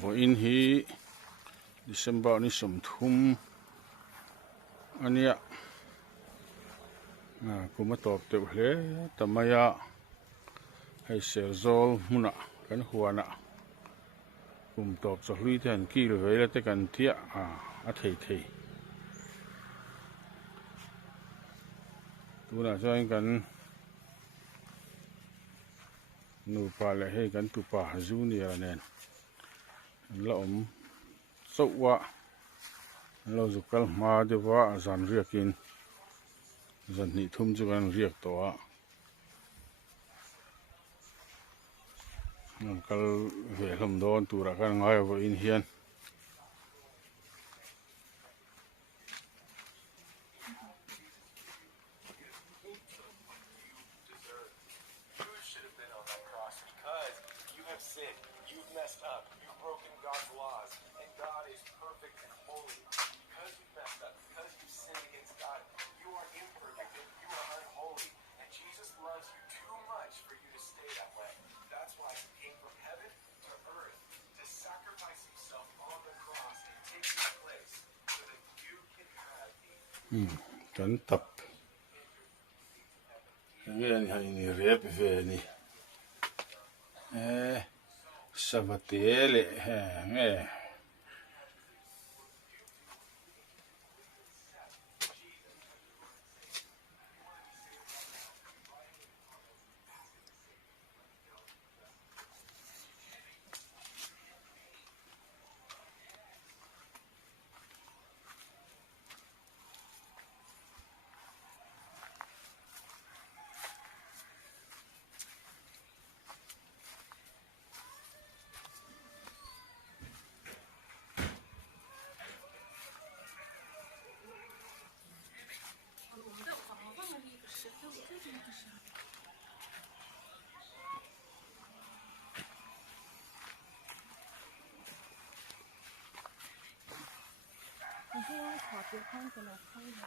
Vô in hi December ni som thum ania kuma top te hle tamaya hay serzol muna kan huana kum top so hlui ten kil vela te kan thia a thei tuna join kan nu pa le he kan tu pa junior nen la sowa lo zukal ma de wa zan riakin zan ni thum chu kan riak to a nam kal ve hlom don tura kan ngai vo in hian kan tap nge ni rep ve ni savatele nge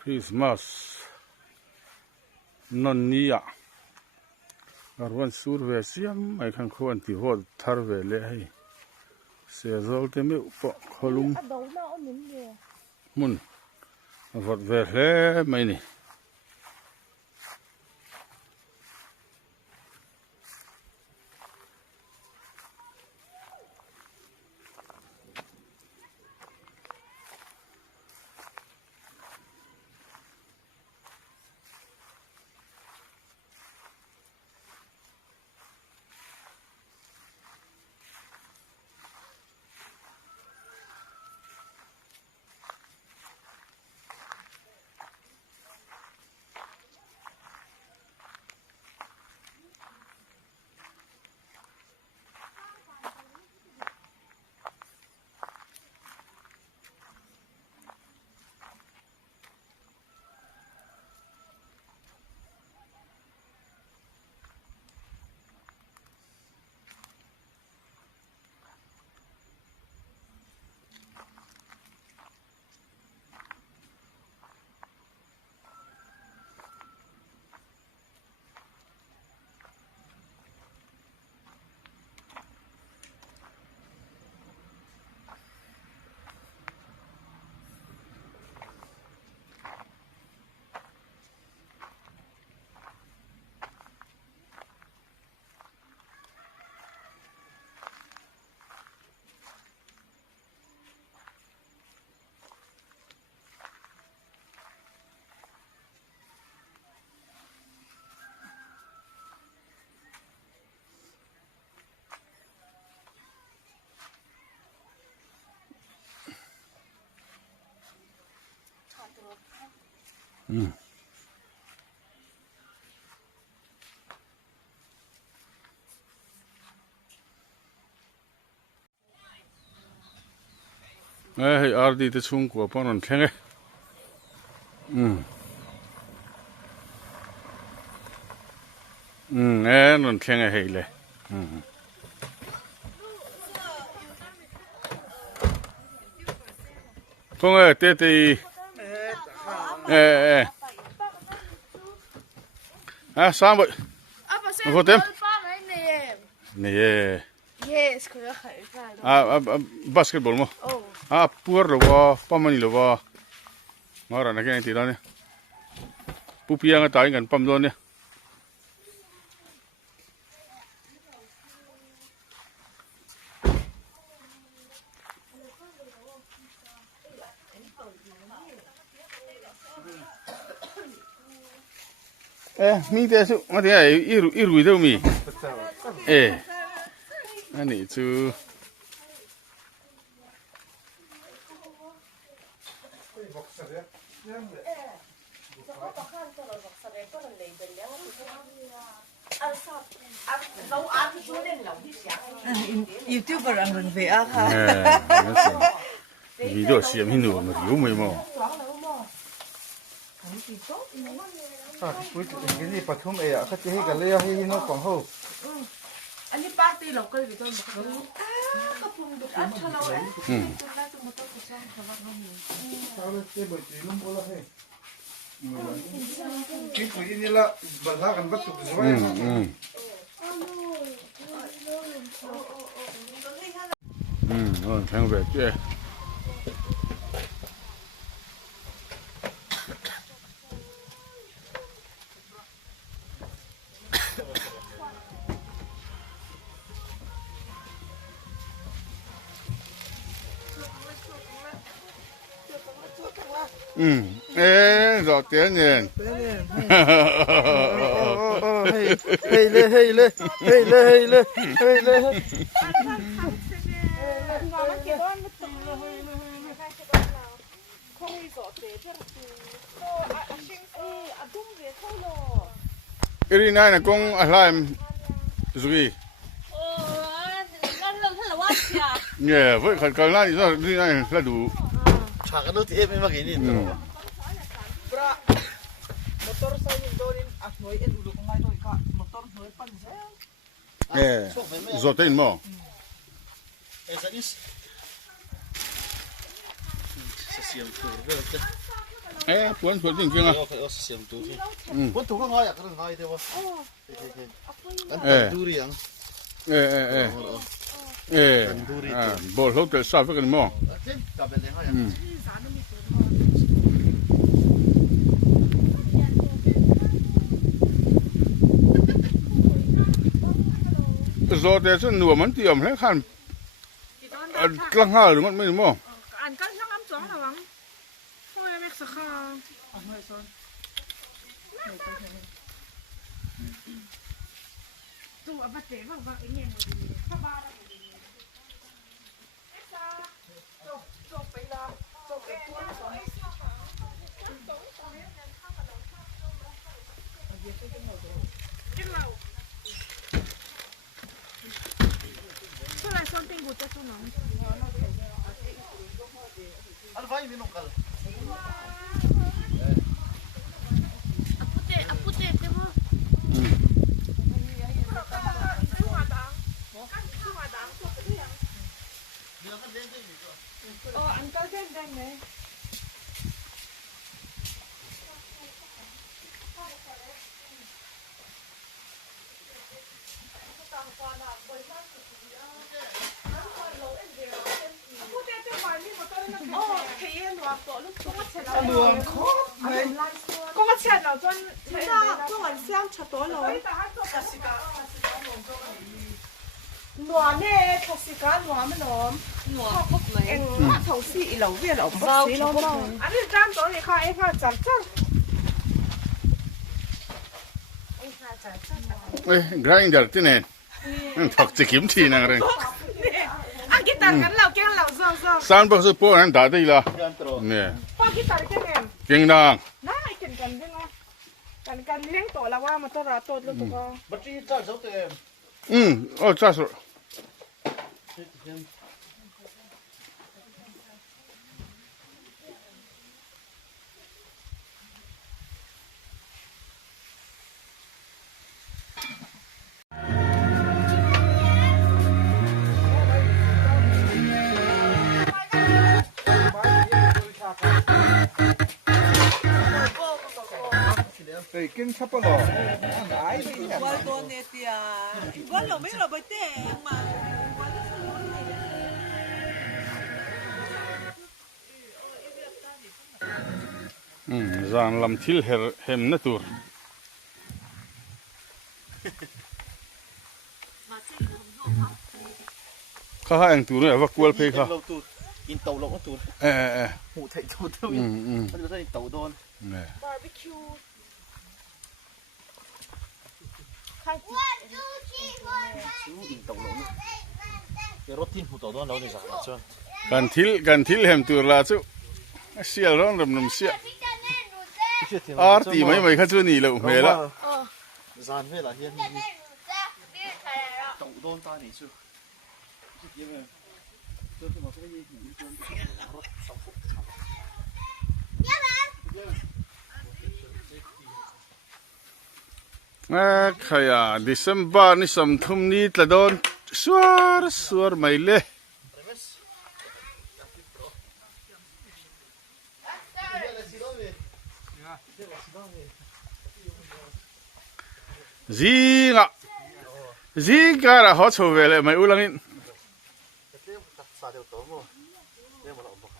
Christmas non nia arwan sur ve siam mai khan khon ti hol thar ve le hai se zol te me po kholum mun vot ve he mai ni hey ardi te chung ko panon thenge non thenge hey le Không ơi, tê tê. Sao vậy? Wat hem? Nee. Yes, kun je geven. Basketball mo. Oh. Puer lo wa, pamani lo wa. Ngara na kaya tira ne. Pupiya nga tayo kan pam doon ne. Mi te su, ma te ai iru do mi. Ani chu. YouTuber ang rin vea ka. Video siya minu mo yu mo. Ini pathum ya ka che ga le ya hi no pang ho. Ani party lo ko dito mo ka. Kapung do at chalo eh. Sabe che ba ti no bola he. Ki ku ini la bala kan bat ku zwa. Thằng về kia. Rõ tiếng nhìn. Hey le. Iri này là con làm gì? Nhờ với khởi cầu này rồi đi này là đủ. Chả cái nó thì em mà cái gì. Bra. Motor sa yung dorin at moy en ulo ko ngay doy ka. Motor moy pan sa. Rõ tên mà. Esa is. Sesiam tu. Cuốn tiếng kia à? Sesiam tu. Cuốn tu có ngay à, cái ngay thế không? Duri yang. Bộ lốt tại sao phải cần mò? Rồi để cho nửa món tiệm hết khăn lăng hà đúng không mấy mò? Anh cắt sang ăn chó là bắn. Thôi em sẽ khá. Tụi ở vật tế vâng vâng ý nhìn các ba đã cái lầu出来算定股再做农。Ano ba yung minungkal? Apute, di ba? Oh, ang ganda eh. Luồng khó. Có cái chuyện nào cho Thế nào có lần xem cho tối rồi. Nua nè, thật sự cả nua mới nôm. Nua bốc lấy. Em thầu xị lẩu viên lẩu bốc xị lắm đâu. anh đi ra tối thì khai em phải chặt chặt. Grinder thế này. Thật chỉ kiếm chi năng rồi. Anh cái tàn ngắn lẩu kia lẩu rong rong. San bác sĩ po anh đã đây là. Nè. Qua cái tàn cái này. Kinh đang. Này kinh cần thế nào? Cần liếng tổ là qua mà tôi ra tôi luôn tụi con. Bắt đi cho số tiền. Chắc rồi. Ê, kinh sắp bao lò. Nãy đi. Igual con tia. Igual lo mismo bây giờ mà igual es lo zan lam thil hem na tur kha ha ang tur wa kwal phe kha lâu tu in tàu lộng nó tu hụ thầy tu thôi nó được đây tàu đôn nè barbecue chú in tàu lộng cái rốt tin hụ tàu đôn đâu này giả mà chưa kan thil hem tur la chu sial ron ram nam sia arti mai kha chu ni lo me la dàn về là hiên tàu đôn ta này chưa khaya December ni sam thum ni tla don suar mai le zi gara ho chu ve le mai ulangin xa theo tóm rồi nhưng mà nó bọc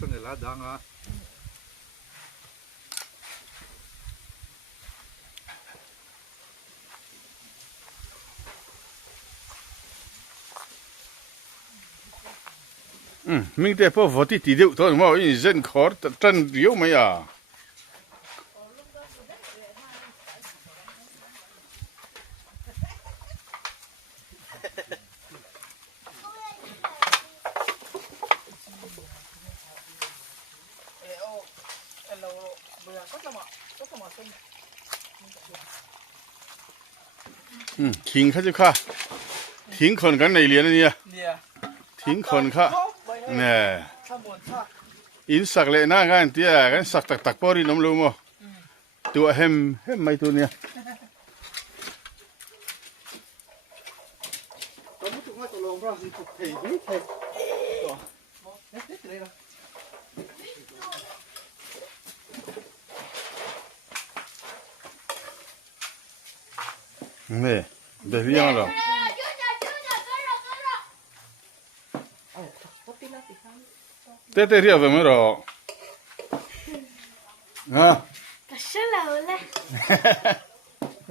Sao này lá đắng à? mình để po voti ti deu thôi mà in zen khor tan riu mai àทิ้งข้าจะข้าทิ้งคนกันในเรียนนี่ทิ้งคนข้าเนี่ยอินสักเลยนะกันเตี้ยกันสักตักปอรีน้ำลูมั้งตัวเฮมไม่ตัวเนี้ย có một chút ngay tàu lồng ra thì phục thầy biết thầy đó hết đây rồi nè để riêng rồi tê riêng vậy mới rồi à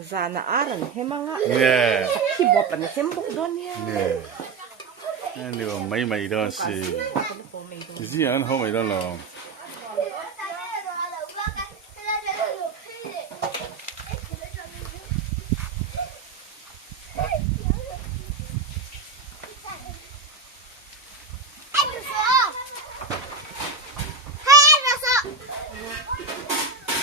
Ra na arang hemanga. nè Khi bỏ bánh xem bốc đó nha. nè điều mấy đó xí gì ăn không mấy đó rồi